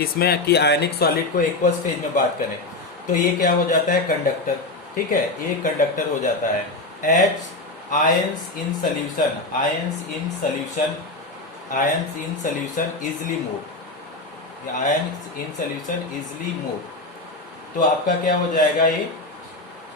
किसमें कि आयनिक सॉलिड को एक्वस फेज में बात करें तो ये क्या हो जाता है, कंडक्टर। ठीक है, ये कंडक्टर हो जाता है। H ions in solution, ions in solution, ions in solution easily move, ions in solution easily move, तो आपका क्या हो जाएगा, ये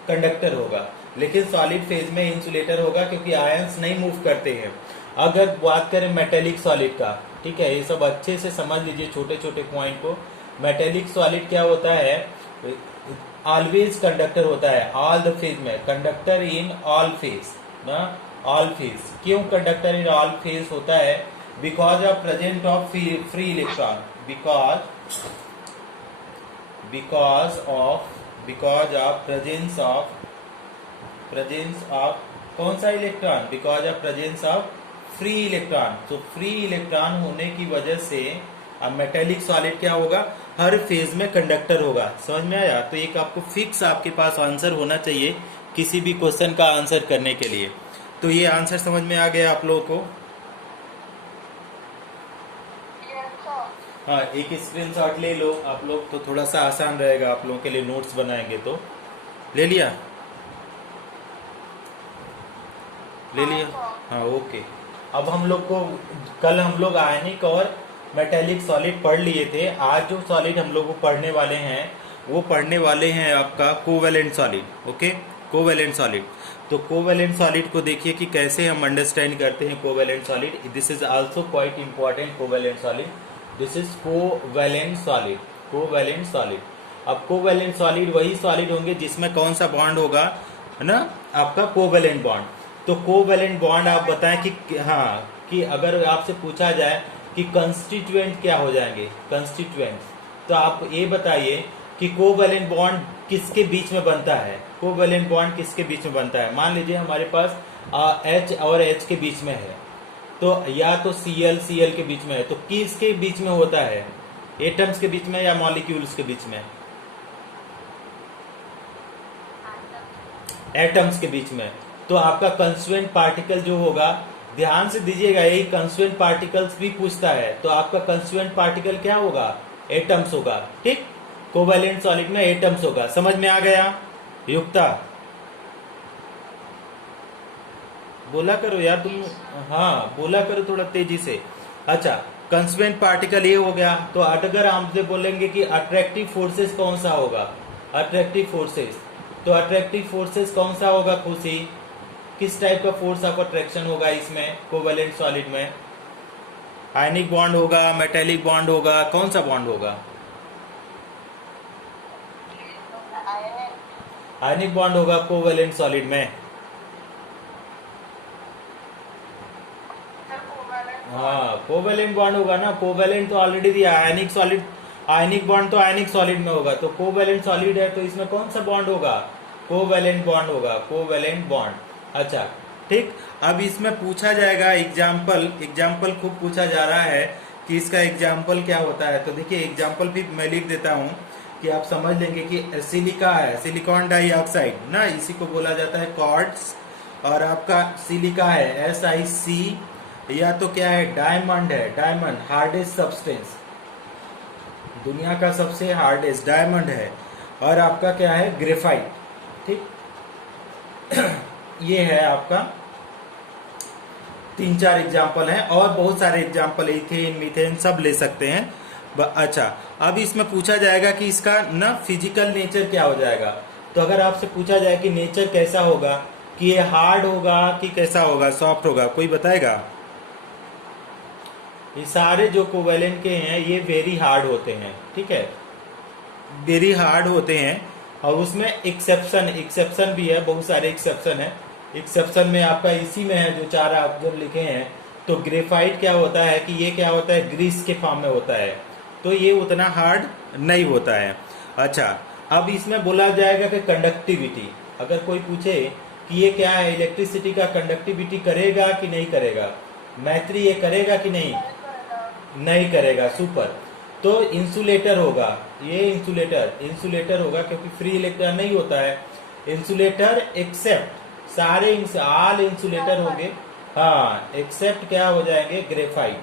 कंडक्टर होगा। लेकिन सॉलिड फेज में इंसुलेटर होगा क्योंकि आयंस नहीं मूव करते हैं। अगर बात करें मेटेलिक सॉलिड का, ठीक है, ये सब अच्छे से समझ लीजिए छोटे छोटे पॉइंट को। मेटेलिक सॉलिड क्या होता है, ऑलवेज कंडक्टर होता है ऑल द फेज में, कंडक्टर इन ऑल फेज ना, ऑल फेज। क्यों कंडक्टर इन ऑल फेज होता है, because of present of free electron, because of presence of कौन सा electron, because of presence of free electron. तो फ्री इलेक्ट्रॉन होने की वजह से अब मेटेलिक सॉलिड क्या होगा, हर फेज में कंडक्टर होगा। समझ में आया? तो एक आपको फिक्स आपके पास आंसर होना चाहिए किसी भी क्वेश्चन का आंसर करने के लिए। तो ये आंसर समझ में आ गया आप लोगों को? हाँ, एक स्क्रीनशॉट ले लो आप लोग, तो थोड़ा सा आसान रहेगा आप लोगों के लिए, नोट्स बनाएंगे तो। ले लिया? ले लिया? हाँ, ओके। अब हम लोग को कल हम लोग आयनिक और मेटेलिक सॉलिड पढ़ लिए थे। आज जो सॉलिड हम लोग को पढ़ने वाले हैं वो पढ़ने वाले हैं आपका covalent solid. Okay, covalent solid. तो कोवेलेंट सॉलिड को देखिए कि कैसे हम अंडरस्टैंड करते हैं covalent solid. This is also quite important, covalent solid. This is covalent solid, covalent solid. अब कोवेलेंट सॉलिड वही सॉलिड होंगे जिसमें कौन सा बॉन्ड होगा, है ना, आपका कोवेलेंट बॉन्ड। तो कोवेलेंट बॉन्ड आप बताएं कि हाँ, कि अगर आपसे पूछा जाए कि कंस्टिट्यूएंट क्या हो जाएंगे, कंस्टिट्यूएंट, तो आप ये बताइए कि कोवेलेंट बॉन्ड किसके बीच में बनता है, कोवेलेंट बॉन्ड किसके बीच में बनता है। मान लीजिए हमारे पास H और H के बीच में है, तो या तो Cl के बीच में है, तो किसके बीच में होता है, एटम्स के बीच में या मॉलिक्यूल्स के बीच में, एटम्स के बीच में। तो आपका कंस्टिट्यूएंट पार्टिकल जो होगा, ध्यान से दीजिएगा, यही कंस्टिट्यूएंट पार्टिकल्स भी पूछता है, तो आपका कंस्टिट्यूएंट पार्टिकल क्या होगा, एटम्स होगा। ठीक, कोवेलेंट सॉलिड में एटम्स होगा। समझ में आ गया? युक्ता बोला करो यार तुम, हाँ बोला करो थोड़ा तेजी से। अच्छा, कंस्टिट्यूएंट पार्टिकल ये हो गया। तो अगर हमसे बोलेंगे कि अट्रैक्टिव फोर्सेस कौन सा होगा, अट्रैक्टिव फोर्सेस, तो अट्रैक्टिव फोर्सेस कौन सा होगा खुशी, किस टाइप का फोर्स ऑफ अट्रैक्शन होगा इसमें, कोवेलेंट सॉलिड में? आयनिक बॉन्ड होगा, मेटेलिक बॉन्ड होगा, कौन सा बॉन्ड होगा? आयनिक बॉन्ड होगा कोवेलेंट सॉलिड में। हाँ, कोवेलेंट बॉन्ड होगा ना, कोवेलेंट तो ऑलरेडी दिया, आयनिक सॉलिड, आयनिक बॉन्ड तो आयनिक सॉलिड में होगा, तो कोवेलेंट सॉलिड है तो इसमें कौन सा बॉन्ड होगा, कोवेलेंट बॉन्ड होगा, कोवेलेंट बॉन्ड। अच्छा, ठीक। अब इसमें पूछा जाएगा एग्जाम्पल खूब पूछा जा रहा है कि इसका एग्जाम्पल क्या होता है। तो देखिए एग्जाम्पल भी मैं लिख देता हूँ कि आप समझ लेंगे कि सिलिका है, सिलिकॉन डाइऑक्साइड ना, इसी को बोला जाता है क्वार्ट्ज। और आपका सिलिका है SiC, या तो क्या है, डायमंड है, डायमंड हार्डेस्ट सब्सटेंस, दुनिया का सबसे हार्डेस्ट डायमंड है। और आपका क्या है, ग्रेफाइट। ठीक ये है आपका 3-4 एग्जाम्पल हैं, और बहुत सारे एग्जाम्पल, इथेन, मीथेन सब ले सकते हैं। अच्छा, अब इसमें पूछा जाएगा कि इसका ना फिजिकल नेचर क्या हो जाएगा। तो अगर आपसे पूछा जाए कि नेचर कैसा होगा, कि ये हार्ड होगा कि कैसा होगा, सॉफ्ट होगा, कोई बताएगा? ये सारे जो कोवेलेंट के हैं ये वेरी हार्ड होते हैं। ठीक है, वेरी हार्ड होते हैं। और उसमें एक्सेप्शन भी है, बहुत सारे एक्सेप्शन है। एक्सेप्शन में आपका इसी में है जो 4 आप जब लिखे हैं। तो ग्रेफाइट क्या होता है कि ये क्या होता है, ग्रीस के फॉर्म में होता है, तो ये उतना हार्ड नहीं होता है। अच्छा, अब इसमें बोला जाएगा कि कंडक्टिविटी, अगर कोई पूछे कि ये क्या है, इलेक्ट्रिसिटी का कंडक्टिविटी करेगा कि नहीं करेगा, मैत्री ये करेगा कि नहीं, नहीं करेगा, सुपर। तो इंसुलेटर होगा, ये इंसुलेटर होगा क्योंकि फ्री इलेक्ट्रॉन नहीं होता है। इंसुलेटर एक्सेप्ट, सारे ऑल इंसुलेटर होंगे, हाँ, एक्सेप्ट क्या हो जाएंगे, ग्रेफाइट।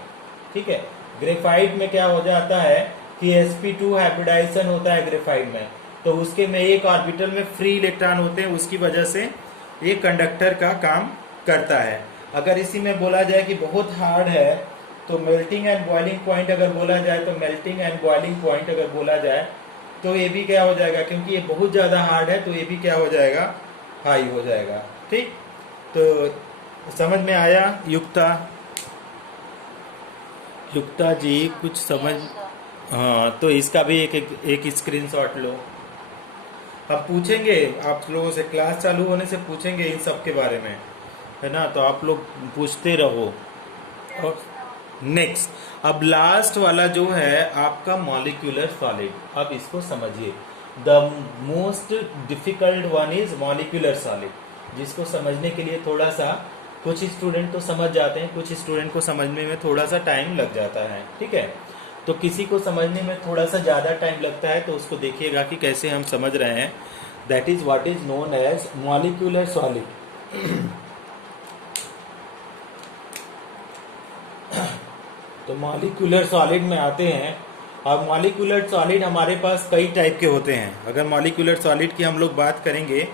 ठीक है, ग्रेफाइट में क्या हो जाता है कि sp2 हाइब्रिडाइजेशन होता है ग्रेफाइट में, तो उसके में एक ऑर्बिटल में फ्री इलेक्ट्रॉन होते हैं, उसकी वजह से ये कंडक्टर का काम करता है। अगर इसी में बोला जाए कि बहुत हार्ड है, तो मेल्टिंग एंड बॉइलिंग पॉइंट अगर बोला जाए, तो मेल्टिंग एंड बॉइलिंग पॉइंट अगर बोला जाए तो ये भी क्या हो जाएगा, क्योंकि ये बहुत ज़्यादा हार्ड है तो ये भी क्या हो जाएगा, हाई हो जाएगा। ठीक, तो समझ में आया युक्ता? युक्ता जी कुछ समझ? हाँ, तो इसका भी एक स्क्रीनशॉट लो। हम पूछेंगे आप लोगों से, क्लास चालू होने से पूछेंगे इन सब के बारे में, है ना, तो आप लोग पूछते रहो। और नेक्स्ट, अब लास्ट वाला जो है आपका मॉलिक्यूलर सॉलिड, अब इसको समझिए। The most difficult one is molecular solid, जिसको समझने के लिए थोड़ा सा, कुछ स्टूडेंट तो समझ जाते हैं, कुछ स्टूडेंट को समझने में थोड़ा सा टाइम लग जाता है। ठीक है, तो किसी को समझने में थोड़ा सा ज़्यादा टाइम लगता है, तो उसको देखिएगा कि कैसे हम समझ रहे हैं। That is what is known as molecular solid. तो मॉलिक्यूलर सॉलिड में आते हैं। अब मॉलिक्यूलर सॉलिड हमारे पास कई टाइप के होते हैं। अगर मॉलिक्यूलर सॉलिड की हम लोग बात करेंगे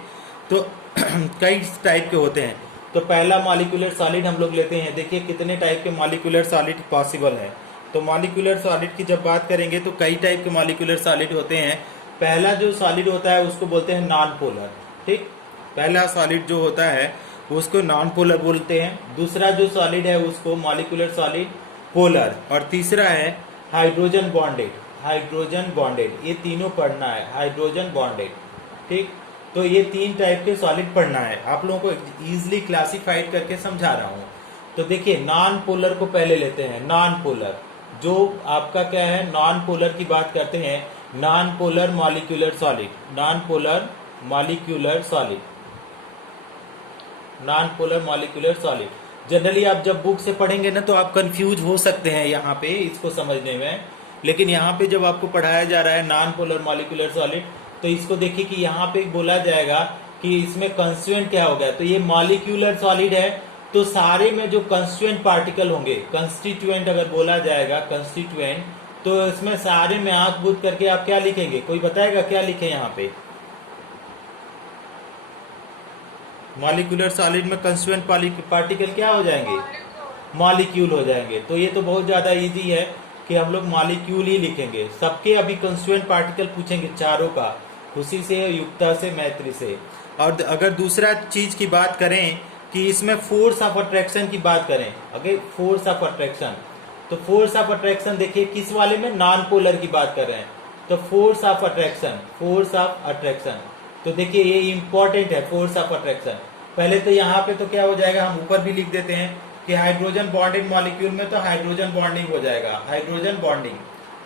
तो कई टाइप के होते हैं। तो पहला मॉलिक्यूलर सॉलिड हम लोग लेते हैं, देखिए कितने टाइप के मॉलिक्यूलर सॉलिड पॉसिबल है। तो मॉलिक्यूलर सॉलिड की जब बात करेंगे तो कई टाइप के मॉलिक्यूलर सॉलिड होते हैं। पहला जो सॉलिड होता है उसको बोलते हैं नॉन पोलर। ठीक, पहला सॉलिड जो होता है उसको नॉन पोलर बोलते हैं। दूसरा जो सॉलिड है उसको मॉलिक्यूलर सॉलिड पोलर, और तीसरा है हाइड्रोजन बॉन्डेड। हाइड्रोजन बॉन्डेड, ये तीनों पढ़ना है, हाइड्रोजन बॉन्डेड। ठीक, तो ये तीन टाइप के सॉलिड पढ़ना है, आप लोगों को इजीली क्लासिफाइड करके समझा रहा हूँ। तो देखिए नॉन पोलर को पहले लेते हैं। नॉन पोलर जो आपका क्या है, नॉन पोलर की बात करते हैं। Non polar molecular solid, non polar molecular solid, non polar molecular solid. Generally आप जब बुक से पढ़ेंगे ना तो आप कंफ्यूज हो सकते हैं यहाँ पे इसको समझने में, लेकिन यहाँ पे जब आपको पढ़ाया जा रहा है नॉन पोलर मॉलिक्यूलर सॉलिड, तो इसको देखिए कि यहाँ पे बोला जाएगा कि इसमें कंस्टिट्यूएंट क्या हो गया। तो ये मॉलिक्यूलर सॉलिड है, तो सारे में जो कंस्टिट्यूएंट पार्टिकल होंगे, कंस्टिट्यूएंट अगर बोला जाएगा कंस्टिट्यूएंट, तो इसमें सारे में आंख बूझ करके आप क्या लिखेंगे, कोई बताएगा क्या लिखे यहाँ पे? मॉलिक्यूलर सॉलिड में कंस्टिट्यूएंट पार्टिकल क्या हो जाएंगे, मॉलिक्यूल हो जाएंगे। तो ये तो बहुत ज्यादा इजी है कि हम लोग मॉलिक्यूल ही लिखेंगे। सबके अभी कंस्टिट्यूएंट पार्टिकल पूछेंगे चारों का, खुशी से, युक्ता से, मैत्री से। और अगर दूसरा चीज की बात करें कि इसमें फोर्स ऑफ अट्रैक्शन की बात करें, अगर फोर्स ऑफ अट्रैक्शन, तो फोर्स ऑफ अट्रैक्शन देखिए किस वाले में, नॉन पोलर की बात कर रहे हैं। तो force of attraction, force of attraction, तो देखिए ये इंपॉर्टेंट है फोर्स ऑफ अट्रैक्शन। पहले तो यहाँ पे तो क्या हो जाएगा, हम ऊपर भी लिख देते हैं कि हाइड्रोजन बॉन्डिंग मॉलिक्यूल में तो हाइड्रोजन बॉन्डिंग हो जाएगा, हाइड्रोजन बॉन्डिंग।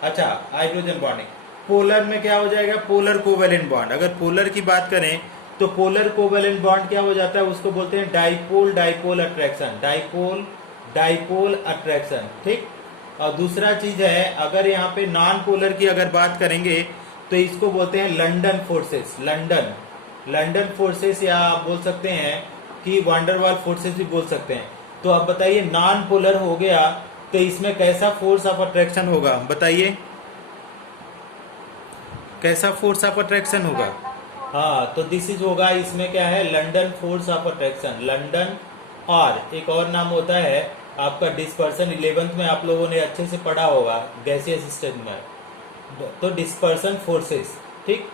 अच्छा, हाइड्रोजन बॉन्डिंग। पोलर में क्या हो जाएगा, पोलर कोवेलेंट बॉन्ड। अगर पोलर की बात करें तो पोलर कोवेलेंट बॉन्ड क्या हो जाता है, उसको बोलते हैं dipole dipole attraction, dipole dipole attraction. ठीक, और दूसरा चीज है, अगर यहाँ पे नॉन पोलर की अगर बात करेंगे तो इसको बोलते हैं London forces, London, London forces, या आप बोल सकते हैं कि वंडरवाल फोर्सेस भी बोल सकते हैं। तो अब बताइए नॉन पोलर हो गया तो इसमें कैसा फोर्स ऑफ अट्रैक्शन होगा, बताइए कैसा फोर्स ऑफ अट्रैक्शन होगा? हाँ, तो दिस इज होगा, इसमें क्या है, London force of attraction, London. और एक और नाम होता है आपका डिस्पर्सन, 11th में आप लोगों ने अच्छे से पढ़ा होगा गैसियस सिस्टम में, तो डिस्पर्सन फोर्सेस। ठीक,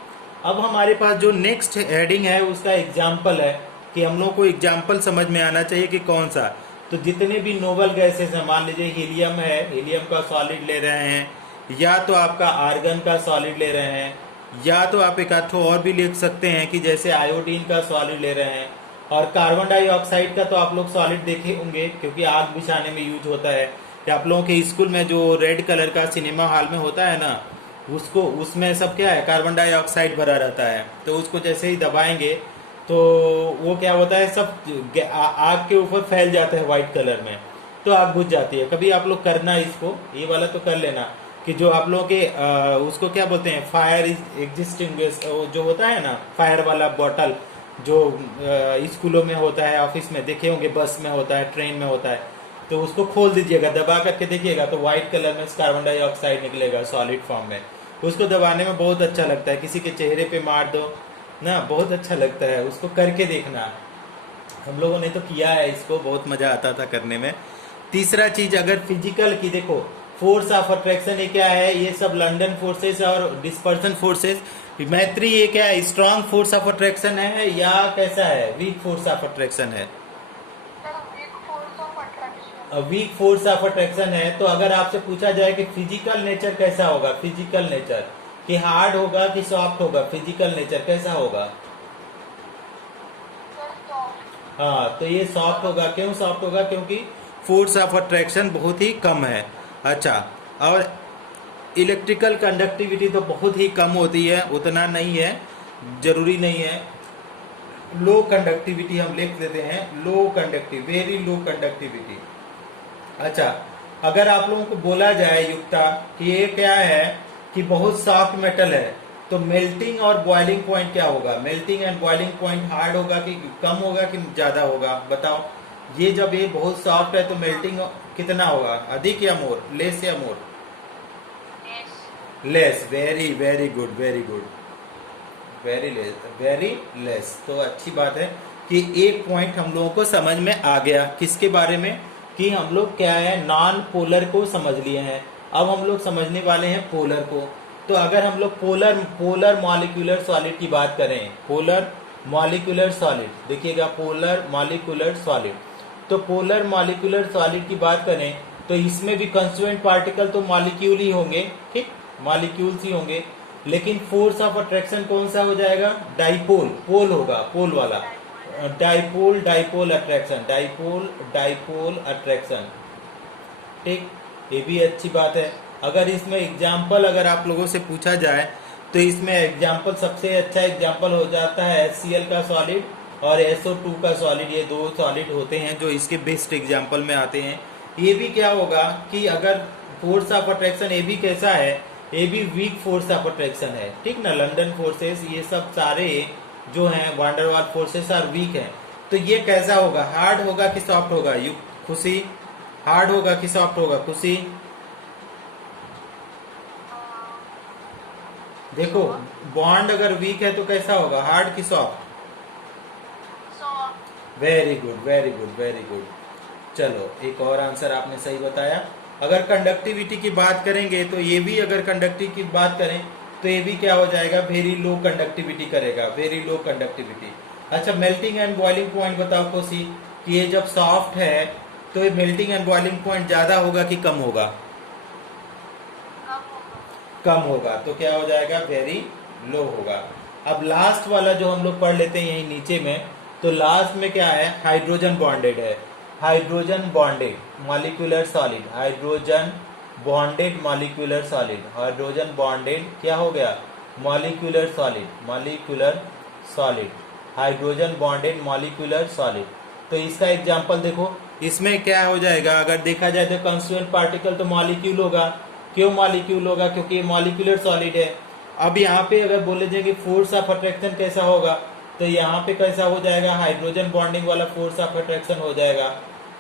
अब हमारे पास जो नेक्स्ट हेडिंग है उसका एग्जाम्पल है कि हम लोग को एग्जाम्पल समझ में आना चाहिए कि कौन सा। तो जितने भी नोबल गैसेस हैं, मान लीजिए हीलियम है, हीलियम का सॉलिड ले रहे हैं, या तो आपका आर्गन का सॉलिड ले रहे हैं, या तो आप एक आध और भी लिख सकते हैं कि जैसे आयोडीन का सॉलिड ले रहे हैं। और कार्बन डाइऑक्साइड का तो आप लोग सॉलिड देखे होंगे क्योंकि आग बुझाने में यूज होता है। कि आप लोगों के स्कूल में जो रेड कलर का सिनेमा हॉल में होता है ना, उसको, उसमें सब क्या है, कार्बन डाइऑक्साइड भरा रहता है। तो उसको जैसे ही दबाएंगे तो वो क्या होता है, सब आग के ऊपर फैल जाता है व्हाइट कलर में, तो आग बुझ जाती है। कभी आप लोग करना इसको, ये वाला तो कर लेना कि जो आप लोगों के उसको क्या बोलते हैं, फायर एग्जिस्टिंग्विश जो होता है ना, फायर वाला बॉटल जो स्कूलों में होता है, ऑफिस में देखे होंगे, बस में होता है, ट्रेन में होता है। तो उसको खोल दीजिएगा, दबा करके देखिएगा तो व्हाइट कलर में कार्बन डाइऑक्साइड निकलेगा सॉलिड फॉर्म में। उसको दबाने में बहुत अच्छा लगता है, किसी के चेहरे पे मार दो ना, बहुत अच्छा लगता है, उसको करके देखना। हम लोगों ने तो किया है इसको, बहुत मजा आता था करने में। तीसरा चीज अगर फिजिकल की देखो, फोर्स ऑफ अट्रैक्शन ये क्या है, ये सब लंडन फोर्सेस और डिस्पर्सन फोर्सेस। मैत्री ये क्या है, स्ट्रॉन्ग फोर्स ऑफ अट्रैक्शन है या कैसा है, वीक फोर्स ऑफ अट्रैक्शन है? वीक फोर्स ऑफ अट्रैक्शन है। तो अगर आपसे पूछा जाए कि फिजिकल नेचर कैसा होगा, फिजिकल नेचर कि हार्ड होगा कि सॉफ्ट होगा, फिजिकल नेचर कैसा होगा? हाँ, तो ये सॉफ्ट होगा। क्यों सॉफ्ट होगा? क्योंकि फोर्स ऑफ अट्रैक्शन बहुत ही कम है। अच्छा, और इलेक्ट्रिकल कंडक्टिविटी तो बहुत ही कम होती है, उतना नहीं है, जरूरी नहीं है। लो कंडक्टिविटी हम लिख देते हैं, लो कंडक्टिव, वेरी लो कंडक्टिविटी। अच्छा, अगर आप लोगों को बोला जाए युक्ता कि ये क्या है कि बहुत सॉफ्ट मेटल है, तो मेल्टिंग और बॉइलिंग पॉइंट क्या होगा? Melting and boiling point hard होगा कि कम होगा कि ज्यादा होगा? बताओ। ये जब ये बहुत सॉफ्ट है तो मेल्टिंग कितना होगा, अधिक या मोर, लेस या more? Less. Very very good, very good, very less, very less. तो अच्छी बात है कि एक पॉइंट हम लोगों को समझ में आ गया, किसके बारे में कि हम लोग क्या है, नॉन पोलर को समझ लिए हैं। अब हम लोग समझने वाले हैं पोलर को। तो अगर हम लोग पोलर मॉलिक्यूलर सॉलिड की बात करें, पोलर मॉलिक्यूलर सॉलिड, देखिएगा पोलर मॉलिक्यूलर सॉलिड, तो पोलर मॉलिक्यूलर सॉलिड की बात करें तो इसमें भी कंस्टिट्यूएंट पार्टिकल तो मॉलिक्यूल ही होंगे, ठीक, मॉलिक्यूल्स ही होंगे। लेकिन फोर्स ऑफ अट्रैक्शन कौन सा हो जाएगा? डाइपोल, पोल होगा, पोल वाला, dipole, dipole attraction, dipole dipole attraction, ठीक। ये भी अच्छी बात है। अगर इसमें एग्जाम्पल अगर आप लोगों से पूछा जाए तो इसमें एग्जाम्पल, सबसे अच्छा एग्जाम्पल हो जाता है HCl का सॉलिड और SO2 का सॉलिड। ये दो सॉलिड होते हैं जो इसके बेस्ट एग्जाम्पल में आते हैं। ये भी क्या होगा कि अगर फोर्स ऑफ अट्रैक्शन ये भी कैसा है, ये भी वीक फोर्स ऑफ अट्रैक्शन है, ठीक ना। लंदन फोर्सेस ये सब सारे जो हैं वांडरवाल फोर्सेस आर वीक हैं। तो ये कैसा होगा, हार्ड होगा कि सॉफ्ट होगा? यू खुशी, हार्ड होगा कि सॉफ्ट होगा? खुशी देखो, बॉन्ड अगर वीक है तो कैसा होगा, हार्ड कि soft? Very good, very good, very good. चलो, एक और आंसर आपने सही बताया। अगर कंडक्टिविटी की बात करेंगे तो ये भी, अगर कंडक्टिविटी की बात करें तो ये भी क्या हो जाएगा, वेरी लो कंडक्टिविटी करेगा, वेरी लो कंडक्टिविटी। अच्छा, मेल्टिंग एंड बॉइलिंग पॉइंट बताओ कोसी, कि ये जब सॉफ्ट है तो ये मेल्टिंग एंड बॉइलिंग पॉइंट ज्यादा होगा कि कम होगा? कम होगा। तो क्या हो जाएगा, वेरी लो होगा। अब लास्ट वाला जो हम लोग पढ़ लेते हैं यही नीचे में, तो लास्ट में क्या है, हाइड्रोजन बॉन्डेड है, hydrogen bonded molecular solid, hydrogen bonded molecular solid, hydrogen bonded क्या हो गया, molecular solid, molecular solid, hydrogen bonded molecular solid. तो इसका एग्जांपल देखो, इसमें क्या हो जाएगा, अगर देखा जाए तो कंस्टिट्यूएंट पार्टिकल तो मॉलिक्यूल होगा। क्यों मॉलिक्यूल होगा? क्योंकि ये मॉलिक्यूलर सॉलिड है। अब यहाँ पे अगर बोले जाए कि फोर्स ऑफ अट्रैक्शन कैसा होगा, तो यहाँ पे कैसा हो जाएगा, हाइड्रोजन बॉन्डिंग वाला फोर्स ऑफ अट्रैक्शन हो जाएगा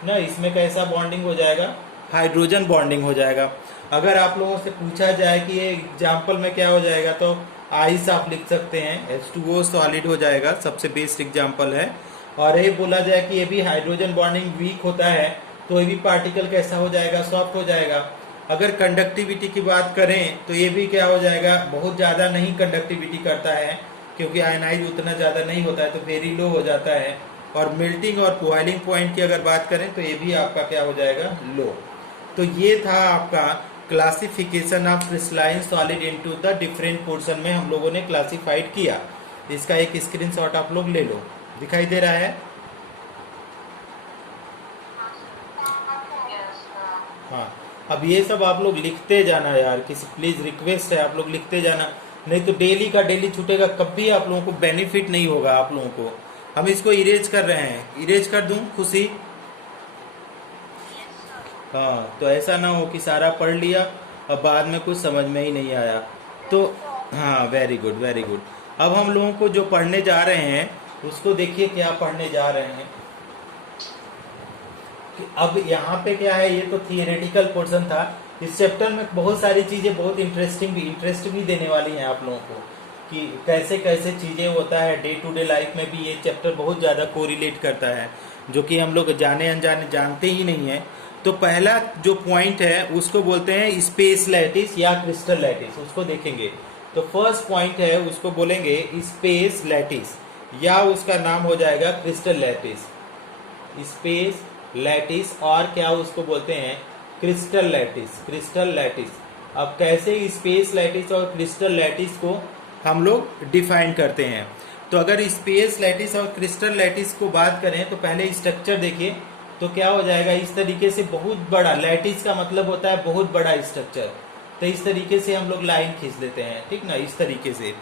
ना। इसमें कैसा बॉन्डिंग हो जाएगा, हाइड्रोजन बॉन्डिंग हो जाएगा। अगर आप लोगों से पूछा जाए कि ये एग्जाम्पल में क्या हो जाएगा, तो आइस आप लिख सकते हैं, H2O सॉलिड हो जाएगा, सबसे बेस्ट एग्जाम्पल है। और ये बोला जाए कि ये भी हाइड्रोजन बॉन्डिंग वीक होता है, तो ये भी पार्टिकल कैसा हो जाएगा, सॉफ्ट हो जाएगा। अगर कंडक्टिविटी की बात करें तो ये भी क्या हो जाएगा, बहुत ज़्यादा नहीं कंडक्टिविटी करता है, क्योंकि आयनाइज उतना ज़्यादा नहीं होता है, तो वेरी लो हो जाता है। और मेल्टिंग और बॉइलिंग पॉइंट की अगर बात करें तो ये भी आपका क्या हो जाएगा, लो। तो ये था आपका classification of crystalline solid into the different portion में हम लोगों ने क्लासिफाइड किया। इसका एक स्क्रीनशॉट आप लोग ले लो, दिखाई दे रहा है? हाँ, अब ये सब आप लोग लिखते जाना यार, किसी प्लीज रिक्वेस्ट है, आप लोग लिखते जाना, नहीं तो डेली का डेली छूटेगा, कभी आप लोगों को बेनिफिट नहीं होगा आप लोगों को। हम इसको इरेज कर रहे हैं, इरेज कर दूं खुशी? हाँ, तो ऐसा ना हो कि सारा पढ़ लिया और बाद में कुछ समझ में ही नहीं आया। तो हाँ, वेरी गुड, वेरी गुड। अब हम लोगों को जो पढ़ने जा रहे हैं उसको देखिए, क्या पढ़ने जा रहे हैं। अब यहाँ पे क्या है, ये तो थियोरेटिकल पोर्शन था। इस चैप्टर में बहुत सारी चीजें बहुत इंटरेस्ट भी देने वाली हैं आप लोगों को, कि कैसे कैसे चीजें होता है डे टू डे लाइफ में भी। ये चैप्टर बहुत ज्यादा कोरिलेट करता है, जो कि हम लोग जाने अनजाने जानते ही नहीं है। तो पहला जो पॉइंट है उसको बोलते हैं स्पेस लैटिस या क्रिस्टल लैटिस, उसको देखेंगे। तो फर्स्ट पॉइंट है उसको बोलेंगे स्पेस लैटिस, या उसका नाम हो जाएगा क्रिस्टल लैटिस। स्पेस लैटिस और क्या उसको बोलते हैं, क्रिस्टल लैटिस। क्रिस्टल लैटिस, अब कैसे स्पेस लैटिस और क्रिस्टल लैटिस को हम लोग डिफाइन करते हैं। तो अगर स्पेस लैटिस और क्रिस्टल लैटिस को बात करें तो पहले स्ट्रक्चर देखिए, तो क्या हो जाएगा इस तरीके से, बहुत बड़ा। लैटिस का मतलब होता है बहुत बड़ा स्ट्रक्चर। तो इस तरीके से हम लोग लाइन खींच लेते हैं, ठीक ना, इस तरीके से।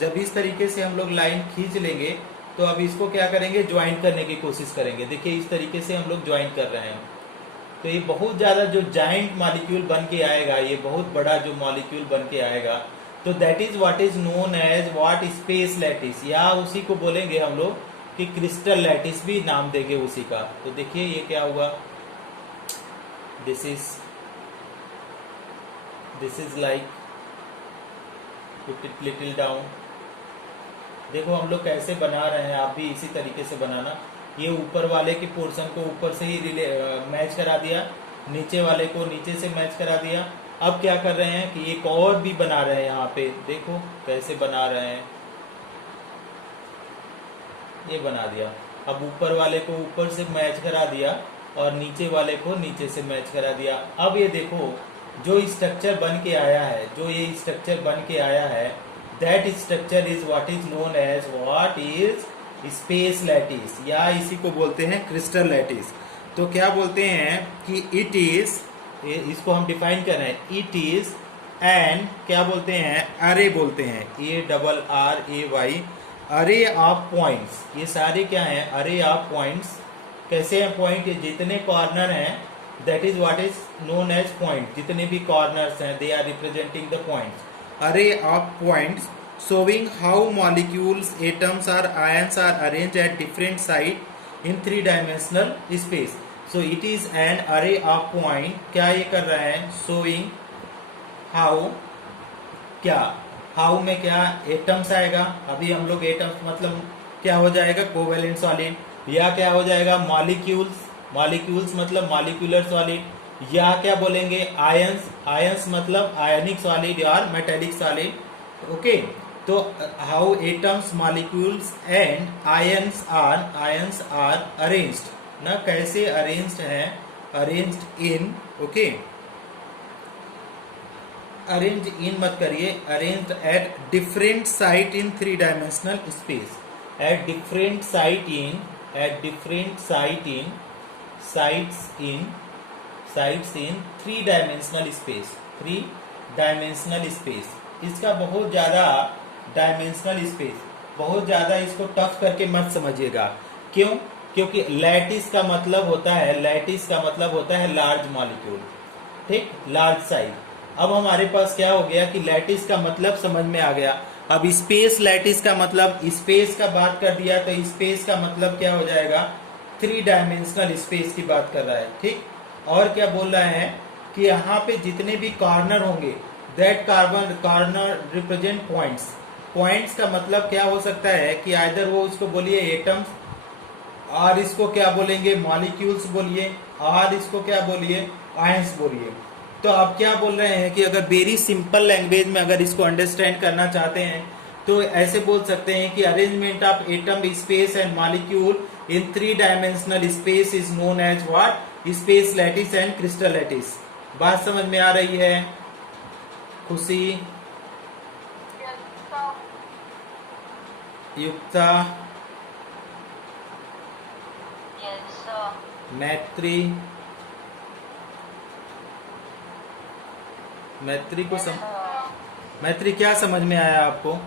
जब इस तरीके से हम लोग लाइन खींच लेंगे तो अब इसको क्या करेंगे, ज्वाइन करने की कोशिश करेंगे। देखिए इस तरीके से हम लोग ज्वाइन कर रहे हैं। तो ये बहुत ज्यादा जो जाइंट मॉलिक्यूल बन के आएगा, ये बहुत बड़ा जो मॉलिक्यूल बन के आएगा, तो that is what is known as what, space lattice, या उसी को बोलेंगे हम लोग कि क्रिस्टल लैटिस भी नाम देंगे उसी का। तो देखिए ये क्या हुआ, this is like, put it little down. देखो हम लोग कैसे बना रहे हैं, आप भी इसी तरीके से बनाना। ये ऊपर वाले के पोर्शन को ऊपर से ही मैच करा दिया, नीचे वाले को नीचे से मैच करा दिया। अब क्या कर रहे हैं कि एक और भी बना रहे हैं, यहाँ पे देखो कैसे बना रहे हैं, ये बना दिया। अब ऊपर वाले को ऊपर से मैच करा दिया और नीचे वाले को नीचे से मैच करा दिया। अब ये देखो जो स्ट्रक्चर बन के आया है, जो ये स्ट्रक्चर बन के आया है, that structure is what is known as what is space lattice, या इसी को बोलते हैं क्रिस्टल लैटिस। तो क्या बोलते हैं कि इट इज, इसको हम डिफाइन कर रहे हैं, इट इज एंड क्या बोलते हैं, अरे बोलते हैं, ARRAY, अरे ऑफ पॉइंट्स। ये सारे क्या हैं, अरे ऑफ पॉइंट्स। कैसे हैं पॉइंट, जितने कॉर्नर हैं, that is what is known as point. जितने भी कॉर्नर्स हैं, they are representing the points. Array of points showing how molecules, atoms or ions are arranged at different sites in three-dimensional space. So it is an array of point. क्या ये कर रहा है, showing how, क्या how में क्या atoms आएगा। अभी हम लोग atoms मतलब क्या हो जाएगा, कोवेलेंट सॉलिड, या क्या हो जाएगा मॉलिक्यूल्स, मॉलिक्यूल्स मतलब मॉलिक्यूलर सॉलिड, या क्या बोलेंगे आयंस, आयंस मतलब आयनिक सॉलिड और मेटेलिक सॉलिड। ओके, तो how atoms, molecules and ions are arranged ना, कैसे अरेंज्ड है, arranged in, okay, arrange in मत करिए, arranged at different site in three dimensional space, at different site in, at different site in, sites in three dimensional space, three dimensional space. इसका बहुत ज्यादा dimensional space, बहुत ज्यादा इसको tough करके मत समझिएगा। क्यों, क्योंकि लैटिस का मतलब होता है, लैटिस का मतलब होता है लार्ज मॉलिक्यूल, ठीक, लार्ज साइज। अब हमारे पास क्या हो गया कि लैटिस का मतलब समझ में आ गया। अब स्पेस लैटिस का मतलब, स्पेस का बात कर दिया तो स्पेस का मतलब क्या हो जाएगा, थ्री डायमेंशनल स्पेस की बात कर रहा है, ठीक। और क्या बोल रहा है कि यहाँ पे जितने भी कॉर्नर होंगे, that corner represent points. Points का मतलब क्या हो सकता है कि आइदर वो इसको बोलिए एटम्स, और इसको क्या बोलेंगे मॉलिक्यूल्स बोलिए, और इसको क्या बोलिए आयंस बोलिए। तो आप क्या बोल रहे हैं कि अगर वेरी सिंपल लैंग्वेज में अगर इसको अंडरस्टैंड करना चाहते हैं तो ऐसे बोल सकते हैं कि arrangement of atom, space and molecule in three dimensional space is known as what, space lattice and crystal lattice. बात समझ में आ रही है खुशी, युक्ता, मैत्री, मैत्री को मैत्री क्या समझ में आया आपको?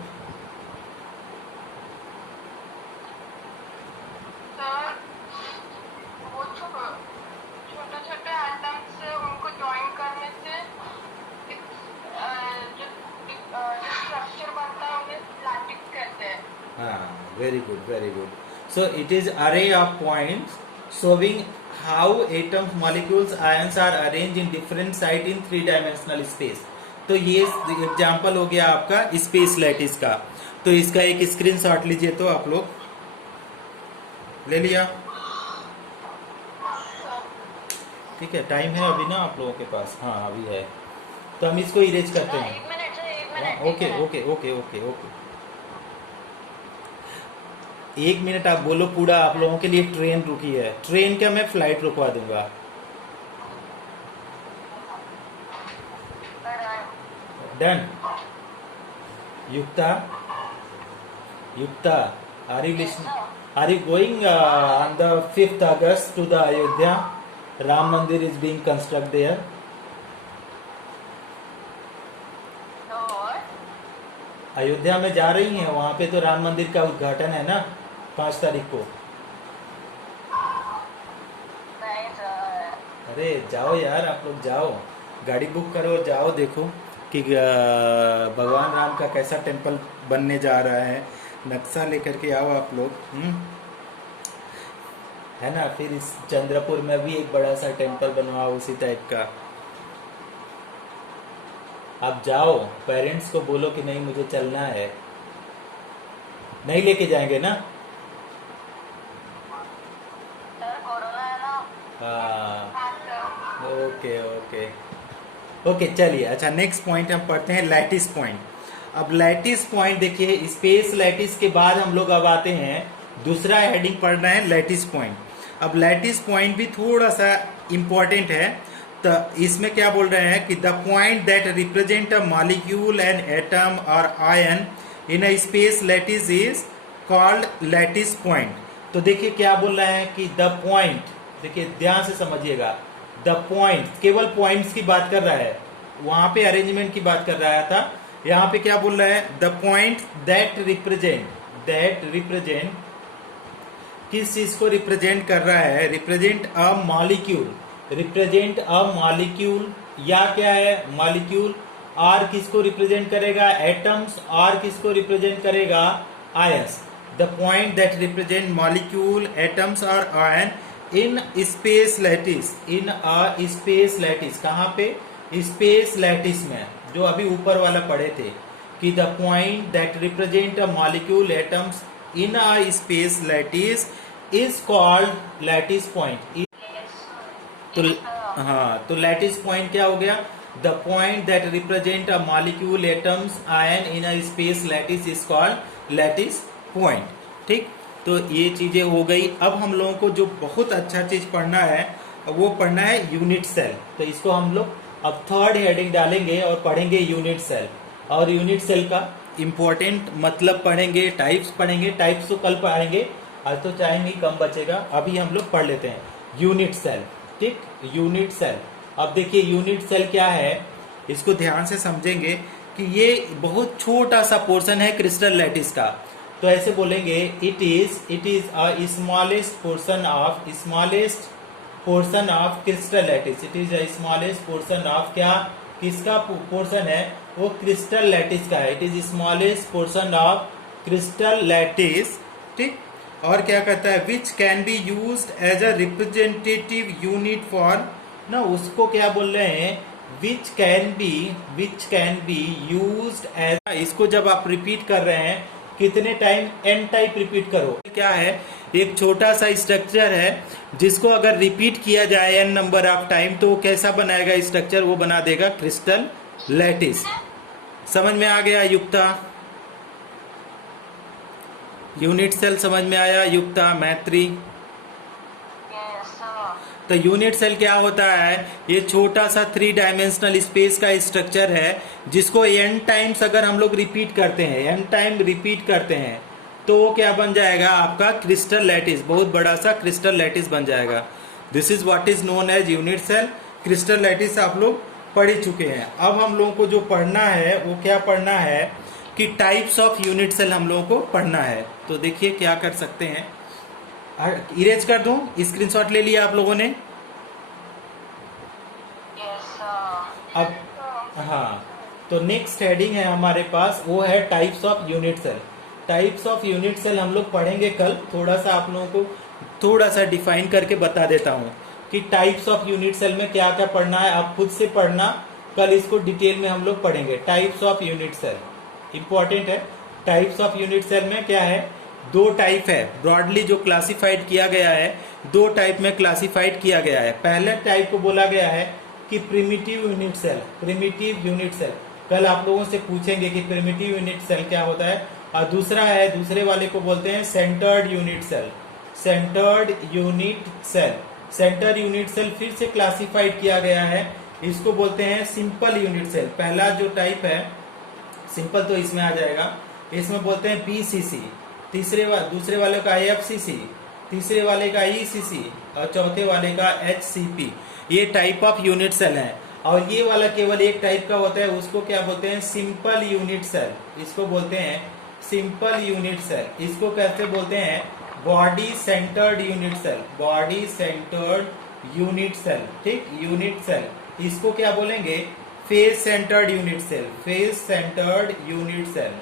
Very good, very good. So it is array of points showing how atoms molecules ions are arrange in different site in 3 dimensional space. तो ये एग्जाम्पल हो गया आपका स्पेस लैटिस का। तो इसका एक स्क्रीनशॉट लीजिए, तो आप लोग ले लिया, ठीक है। टाइम है अभी ना आप लोगों के पास? हाँ अभी है, तो हम इसको इरेज करते हैं। Okay okay okay okay okay, 1 minute आप बोलो पूरा। आप लोगों के लिए ट्रेन रुकी है। ट्रेन क्या, मैं फ्लाइट रुकवा दूंगा। Done. Yukta, Yukta, are you listening? Are you going on the 5th August to the Ayodhya? Ram Mandir is being construct there. Ayodhya में जा रही हैं, वहां पे तो राम मंदिर का उद्घाटन है ना 5 तारीख को। अरे जाओ यार, आप लोग जाओ, गाड़ी बुक करो, जाओ, देखो कि भगवान राम का कैसा टेम्पल बनने जा रहा है। नक्शा लेकर के आओ आप लोग, है ना। फिर इस चंद्रपुर में भी एक बड़ा सा टेम्पल बनवाओ उसी टाइप का। आप जाओ, पेरेंट्स को बोलो कि नहीं मुझे चलना है। नहीं लेके जाएंगे ना? हाँ, ओके ओके ओके, चलिए। अच्छा, नेक्स्ट पॉइंट हम पढ़ते हैं, लैटिस पॉइंट। अब लैटिस पॉइंट देखिए, स्पेस लैटिस के बाद हम लोग अब आते हैं दूसरा हेडिंग पढ़ना है, लैटिस पॉइंट। अब लैटिस पॉइंट भी थोड़ा सा इंपॉर्टेंट है। तो इसमें क्या बोल रहे हैं कि the point that represent a molecule and atom और ion in a space lattice is called lattice point. तो देखिए क्या बोल रहे हैं कि द पॉइंट, देखिए ध्यान से समझिएगा, द पॉइंट केवल पॉइंट्स की बात कर रहा है, वहां पे अरेंजमेंट की बात कर रहा था। यहाँ पे क्या बोल रहा है, द पॉइंट दैट रिप्रेजेंट किस चीज को रिप्रेजेंट कर रहा है? Represent a molecule, represent a molecule, या क्या है मॉलिक्यूल। आर किसको रिप्रेजेंट करेगा? एटम्स। आर किसको रिप्रेजेंट करेगा? Ions. The point that represent molecule, atoms और ion in space lattice, in a space lattice. कहाँ पे? स्पेस लैटिस में, जो अभी ऊपर वाला पढ़े थे कि the point that represent a molecule, atoms in a space lattice is called lattice point. तो हाँ, तो लैटिस पॉइंट क्या हो गया? The point that represent a molecule, atoms, ion in a space lattice is called lattice point. ठीक, तो ये चीजें हो गई। अब हम लोगों को जो बहुत अच्छा चीज पढ़ना है वो पढ़ना है यूनिट सेल। तो इसको हम लोग अब थर्ड हेडिंग डालेंगे और पढ़ेंगे यूनिट सेल। और यूनिट सेल का इंपॉर्टेंट मतलब पढ़ेंगे, टाइप्स पढ़ेंगे। टाइप्स तो कल पढ़ाएंगे, आज तो टाइम ही कम बचेगा। अभी हम लोग पढ़ लेते हैं यूनिट सेल। ठीक, यूनिट सेल। अब देखिए यूनिट सेल क्या है, इसको ध्यान से समझेंगे कि ये बहुत छोटा सा पोर्शन है क्रिस्टल लैटिस का। तो ऐसे बोलेंगे, it is a smallest portion of crystal lattice. It is a smallest portion of, क्या किसका पोर्शन है? वो क्रिस्टल लैटिस का है। It is smallest portion of crystal lattice. ठीक, और क्या कहता है? Which can be used as a representative unit for, ना उसको क्या बोल रहे हैं? Which can be used as. इसको जब आप रिपीट कर रहे हैं, कितने टाइम? एन टाइप रिपीट करो। क्या है? एक छोटा सा स्ट्रक्चर है जिसको अगर रिपीट किया जाए एन नंबर ऑफ टाइम तो कैसा बनाएगा स्ट्रक्चर? वो बना देगा क्रिस्टल लैटिस। समझ में आ गया युक्ता? यूनिट सेल समझ में आया युक्ता, मैत्री? तो यूनिट सेल क्या होता है? ये छोटा सा 3 डायमेंशनल स्पेस का स्ट्रक्चर है जिसको n टाइम्स अगर हम लोग रिपीट करते हैं, n टाइम रिपीट करते हैं, तो वो क्या बन जाएगा? आपका क्रिस्टल लैटिस, बहुत बड़ा सा क्रिस्टल लैटिस बन जाएगा। This is what is known as unit cell. Crystal lattice आप लोग पढ़ ही चुके हैं। अब हम लोगों को जो पढ़ना है वो क्या पढ़ना है कि टाइप्स ऑफ यूनिट सेल हम लोगों को पढ़ना है। तो देखिए क्या कर सकते हैं, इरेज कर दूं? स्क्रीनशॉट ले लिया आप लोगों ने? अब हाँ, तो नेक्स्ट हेडिंग है हमारे पास, वो है types of unit cell. Types of unit cell हम लोग पढ़ेंगे कल। थोड़ा सा आप लोगों को थोड़ा सा डिफाइन करके बता देता हूँ। कि टाइप्स ऑफ यूनिट सेल में क्या क्या पढ़ना है, आप खुद से पढ़ना, कल इसको डिटेल में हम लोग पढ़ेंगे। Types of unit cell important है। टाइप्स ऑफ यूनिट सेल में क्या है, दो टाइप है ब्रॉडली जो क्लासिफाइड किया गया है, दो टाइप में क्लासिफाइड किया गया है। पहले टाइप को बोला गया है कि primitive unit cell, primitive unit cell, कल आप लोगों से पूछेंगे कि प्रिमिटिव यूनिट सेल क्या होता है। और दूसरा है, दूसरे वाले को बोलते हैं centred unit cell, centred unit cell. Centre unit cell फिर से क्लासिफाइड किया गया है, इसको बोलते हैं सिंपल यूनिट सेल। पहला जो टाइप है सिंपल तो इसमें आ जाएगा, इसमें बोलते हैं पीसीसी, दूसरे वाले का एफसीसी, तीसरे वाले का ईसीसी और चौथे वाले का एचसीपी। ये टाइप ऑफ यूनिट सेल है। और ये वाला केवल एक टाइप का होता है, उसको क्या बोलते हैं, सिंपल यूनिट सेल। इसको बोलते हैं सिंपल यूनिट सेल। इसको कैसे बोलते हैं, body centred unit cell, body centred unit cell, ठीक, यूनिट सेल। इसको क्या बोलेंगे, face centred unit cell, face centred unit cell,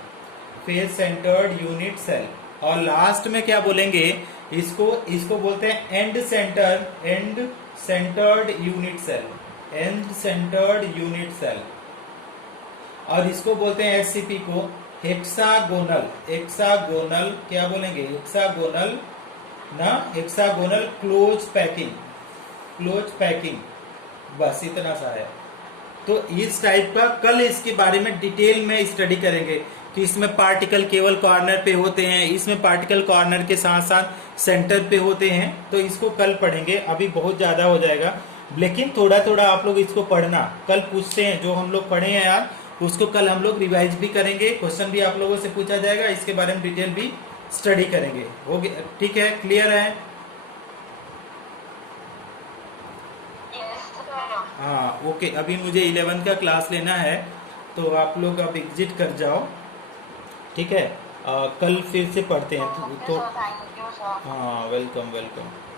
face centred unit cell. और लास्ट में क्या बोलेंगे, इसको बोलते हैं end centred unit cell, end centred unit cell. और इसको बोलते हैं एचसीपी को हेक्सागोनल, हेक्सागोनल क्या बोलेंगे, हेक्सागोनल ना, hexagonal close packing, close packing, बस इतना सा है। तो इस टाइप का कल इसके बारे में डिटेल में स्टडी करेंगे कि इसमें पार्टिकल केवल कॉर्नर पे होते हैं, इसमें पार्टिकल कॉर्नर के साथ साथ सेंटर पे होते हैं। तो इसको कल पढ़ेंगे, अभी बहुत ज्यादा हो जाएगा, लेकिन थोड़ा थोड़ा आप लोग इसको पढ़ना। कल पूछते हैं जो हम लोग पढ़े हैं यार, उसको कल हम लोग रिवाइज भी करेंगे, क्वेश्चन भी आप लोगों से पूछा जाएगा, इसके बारे में डिटेल भी स्टडी करेंगे। हो गया, ठीक है, क्लियर है? हाँ ओके। अभी मुझे 11 का क्लास लेना है, तो आप लोग अब एग्जिट कर जाओ, ठीक है। कल फिर से पढ़ते हैं तो हाँ, वेलकम वेलकम।